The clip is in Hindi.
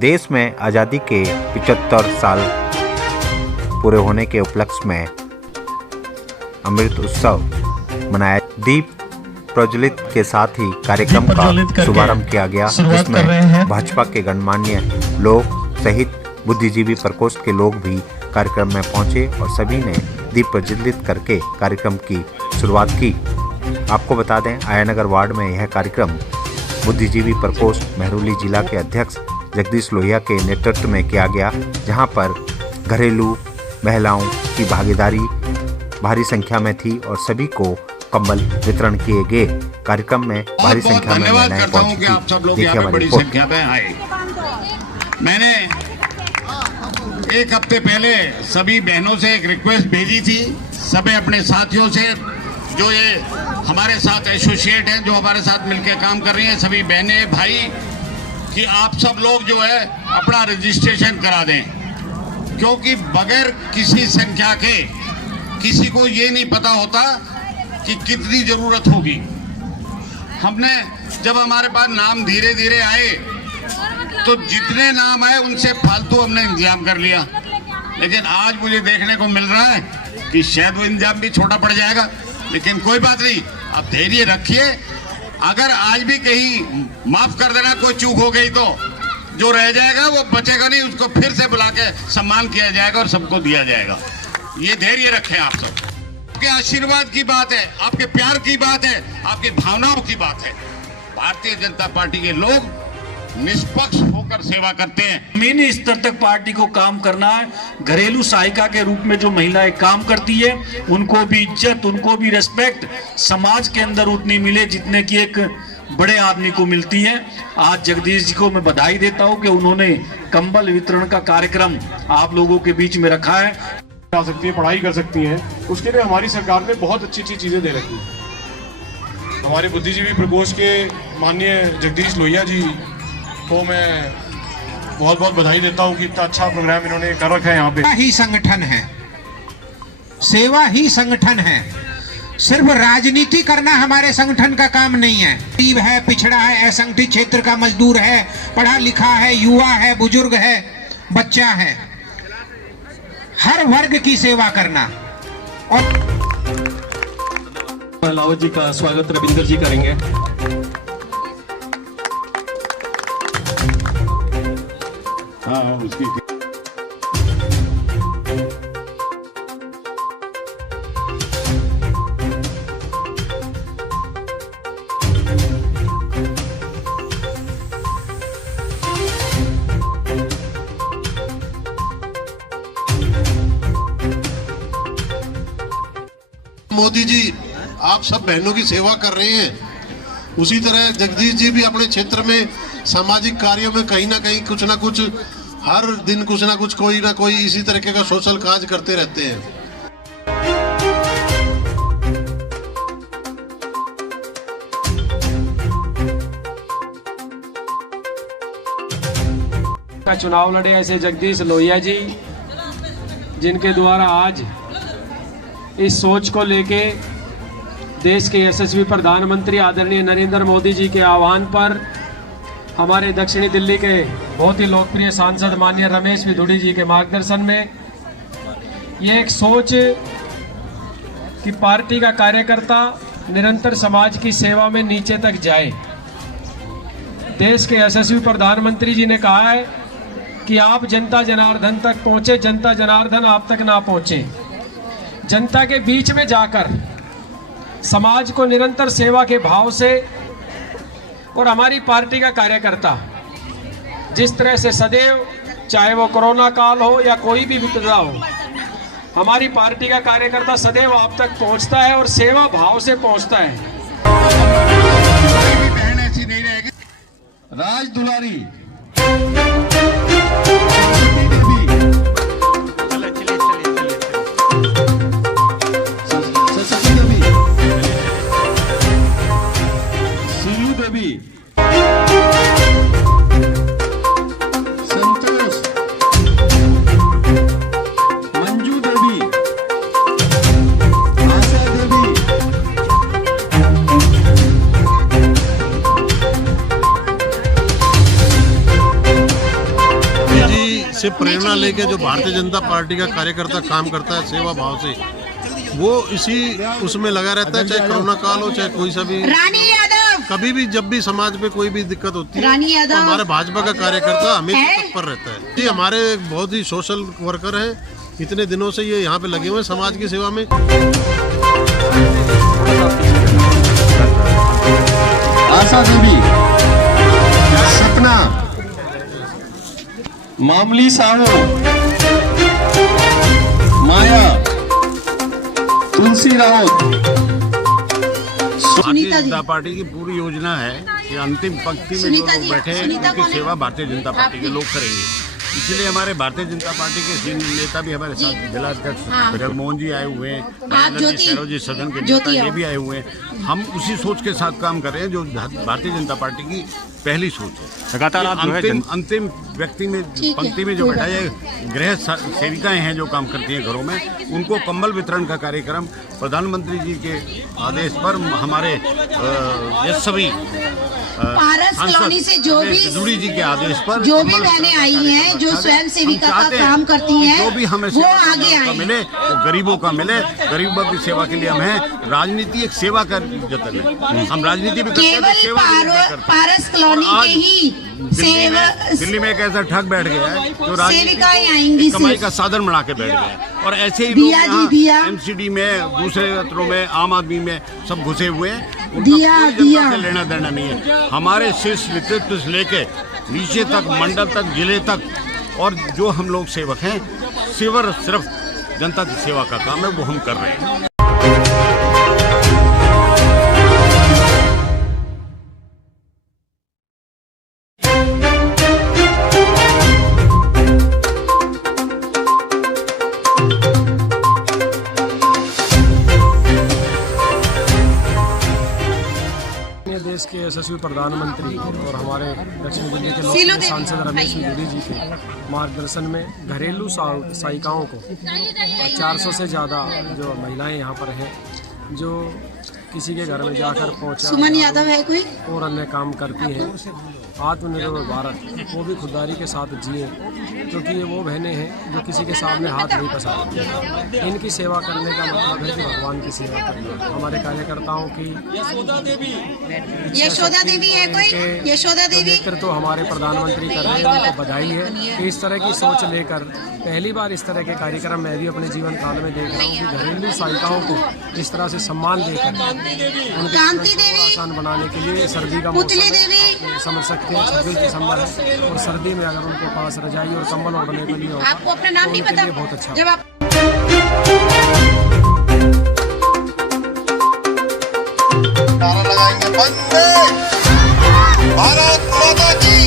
देश में आज़ादी के 75 साल पूरे होने के उपलक्ष्य में अमृत उत्सव मनाया। दीप प्रज्वलित के साथ ही कार्यक्रम का शुभारंभ किया गया, जिसमें भाजपा के गणमान्य लोग सहित बुद्धिजीवी प्रकोष्ठ के लोग भी कार्यक्रम में पहुंचे और सभी ने दीप प्रज्वलित करके कार्यक्रम की शुरुआत की। आपको बता दें, आयानगर वार्ड में यह कार्यक्रम बुद्धिजीवी प्रकोष्ठ महरौली जिला के अध्यक्ष जगदीश लोहिया के नेतृत्व में किया गया, जहां पर घरेलू महिलाओं की भागीदारी भारी संख्या में थी और सभी को कंबल वितरण किए गए। कार्यक्रम में भारी संख्या में महिलाएं पहुंची थी। आप सब लोग यहाँ पे बड़ी संख्या में आए। मैंने एक हफ्ते पहले सभी बहनों से एक रिक्वेस्ट भेजी थी, सभी अपने साथियों से जो ये हमारे साथ एसोसिएट हैं, जो हमारे साथ मिलकर काम कर रही हैं, सभी बहनें भाई, कि आप सब लोग जो है अपना रजिस्ट्रेशन करा दें, क्योंकि बगैर किसी संख्या के किसी को ये नहीं पता होता कि कितनी जरूरत होगी। हमने जब हमारे पास नाम धीरे धीरे आए तो जितने नाम आए उनसे फालतू हमने इंतजाम कर लिया, लेकिन आज मुझे देखने को मिल रहा है कि शायद वो इंतजाम भी छोटा पड़ जाएगा, लेकिन कोई बात नहीं, अब धैर्य रखिए। अगर आज भी कहीं माफ कर देना, कोई चूक हो गई तो जो रह जाएगा वो बचेगा नहीं, उसको फिर से बुला के सम्मान किया जाएगा और सबको दिया जाएगा। ये धैर्य रखें आप सब। आपके आशीर्वाद की बात है, आपके प्यार की बात है, आपकी भावनाओं की बात है। भारतीय जनता पार्टी के लोग निष्पक्ष होकर सेवा करते हैं। जमीनी स्तर तक पार्टी को काम करना है। घरेलू सहायिका के रूप में जो महिलाएं काम करती है, उनको भी इज्जत, उनको भी रेस्पेक्ट समाज के अंदर उतनी मिले जितने की एक बड़े आदमी को मिलती है। आज जगदीश जी को मैं बधाई देता हूं कि उन्होंने कंबल वितरण का कार्यक्रम आप लोगों के बीच में रखा है। जा सकती है, पढ़ाई कर सकती हैं, उसके लिए हमारी सरकार ने बहुत अच्छी अच्छी चीज़ें दे रखी हैं। हमारे बुद्धिजीवी प्रकोष्ठ के माननीय जगदीश लोहिया जी को मैं बहुत बहुत बधाई देता हूँ कि इतना अच्छा प्रोग्राम इन्होंने कर रखा है। यहाँ पे ही संगठन है, सेवा ही संगठन है। सिर्फ राजनीति करना हमारे संगठन का काम नहीं है। गरीब है, पिछड़ा है, असंगठित क्षेत्र का मजदूर है, पढ़ा लिखा है, युवा है, बुजुर्ग है, बच्चा है, हर वर्ग की सेवा करना। और लावत जी का स्वागत रविंदर जी करेंगे। हाँ, उसकी मोदी जी आप सब बहनों की सेवा कर रहे हैं, उसी तरह जगदीश जी भी अपने क्षेत्र में सामाजिक कार्यों में कहीं ना कहीं कुछ ना कुछ हर दिन कुछ ना कुछ कोई ना कोई इसी तरीके का सोशल काज करते रहते हैं। का चुनाव लड़े ऐसे जगदीश लोहिया जी, जिनके द्वारा आज इस सोच को लेके देश के यशस्वी प्रधानमंत्री आदरणीय नरेंद्र मोदी जी के आह्वान पर हमारे दक्षिणी दिल्ली के बहुत ही लोकप्रिय सांसद माननीय रमेश विधुड़ी जी के मार्गदर्शन में ये एक सोच कि पार्टी का कार्यकर्ता निरंतर समाज की सेवा में नीचे तक जाए। देश के यशस्वी प्रधानमंत्री जी ने कहा है कि आप जनता जनार्दन तक पहुंचे, जनता जनार्दन आप तक ना पहुंचे। जनता के बीच में जाकर समाज को निरंतर सेवा के भाव से, और हमारी पार्टी का कार्यकर्ता जिस तरह से सदैव, चाहे वो कोरोना काल हो या कोई भी विपदा हो, हमारी पार्टी का कार्यकर्ता सदैव आप तक पहुंचता है और सेवा भाव से पहुंचता है। कोई भी बहन ऐसी नहीं रहेगी। राज दुलारी इससे प्रेरणा लेके जो भारतीय जनता पार्टी का कार्यकर्ता काम करता है सेवा भाव से, वो इसी उसमें लगा रहता है, चाहे कोरोना काल हो चाहे कोई सा भी, रानी यादव, कभी भी जब भी समाज में कोई भी दिक्कत होती है रानी यादव, तो हमारे भाजपा का कार्यकर्ता हमेशा तत्पर रहता है। जी हमारे बहुत ही सोशल वर्कर हैं, इतने दिनों से ये यहाँ पे लगे हुए हैं समाज की सेवा में। आशा देवी, सपना, मामली साहू, माया, तुलसी राउत। भारतीय जनता पार्टी की पूरी योजना है कि अंतिम पंक्ति में जो लोग बैठे हैं उनकी सेवा भारतीय जनता पार्टी के लोग करेंगे। इसलिए हमारे भारतीय जनता पार्टी के सीनियर नेता भी हमारे साथ, जिलाध्यक्ष जगमोहन जी आए हुए हैं, सरोजी सदन के नेता ये भी आए हुए हैं। हम उसी सोच के साथ काम कर रहे हैं जो भारतीय जनता पार्टी की पहली सोच है। लगातार आप जो है अंतिम व्यक्ति में पंक्ति में जो बैठा है, गृह सेविकाएं हैं जो काम करती हैं घरों में, उनको कंबल वितरण का कार्यक्रम प्रधानमंत्री जी के आदेश पर हमारे सभी पारस कॉलोनी से जो भी जूड़ी जी के आदेश पर जो भी बहनें आई हैं जो स्वयं सेविका का काम करती हैं, जो भी हमें वो आगे आए, मिले वो गरीबों का मिले। गरीबों की सेवा के लिए हम हैं। राजनीति एक सेवा का जतन है, हम राजनीति भी करते हैं तो सेवा भी करते हैं। पारस कॉलोनी के ही दिल्ली में एक ऐसा ठग बैठ गया है जो सेविकाएं आएंगी, कमाई का साधन बना के बैठ गया, और ऐसे ही लोग यहाँ एमसीडी में, दूसरे क्षेत्रों में, आम आदमी में सब घुसे हुए हैं। उनका कोई जनता से लेना देना नहीं है। हमारे शीर्ष नेतृत्व से लेके नीचे तक, मंडल तक, जिले तक, और जो हम लोग सेवक हैं, सिर्फ जनता की सेवा का काम है, वो हम कर रहे हैं। देश के यशस्वी प्रधानमंत्री और हमारे दक्षिण दिल्ली के लोकप्रिय सांसद रमेश जूड़ी जी के मार्गदर्शन में घरेलू सहायिकाओं को 400 से ज़्यादा जो महिलाएं यहाँ पर हैं जो किसी के घर में जाकर पहुँचा, सुमन यादव है कोई और अन्य काम करती हैं। आत्मनिर्भर भारत वो भी खुददारी के साथ जिए, क्योंकि ये वो बहनें हैं जो किसी के सामने हाथ नहीं पसारती। इनकी सेवा करने का मतलब है कि भगवान की सेवा करना। हमारे कार्यकर्ताओं की यशोदा देवी है कोई, यशोदा देवी देखकर तो हमारे प्रधानमंत्री कर रहे हैं, उनको बधाई है कि इस तरह की सोच लेकर पहली बार इस तरह के कार्यक्रम मैं भी अपने जीवन काल में देख रहा हूँ कि घरेलू सहायिकाओं को इस तरह से सम्मान देकर उनके आसान बनाने के लिए सर्दी का मौसम समझ सकते हैं, 26 दिसंबर है, और सर्दी में अगर उनके पास रजाई और कंबल ओढ़ने के लिए होगा आपको अपना नाम नहीं पता, बहुत अच्छा। जब आप नारा लगाएंगे, वंदे भारत माता की।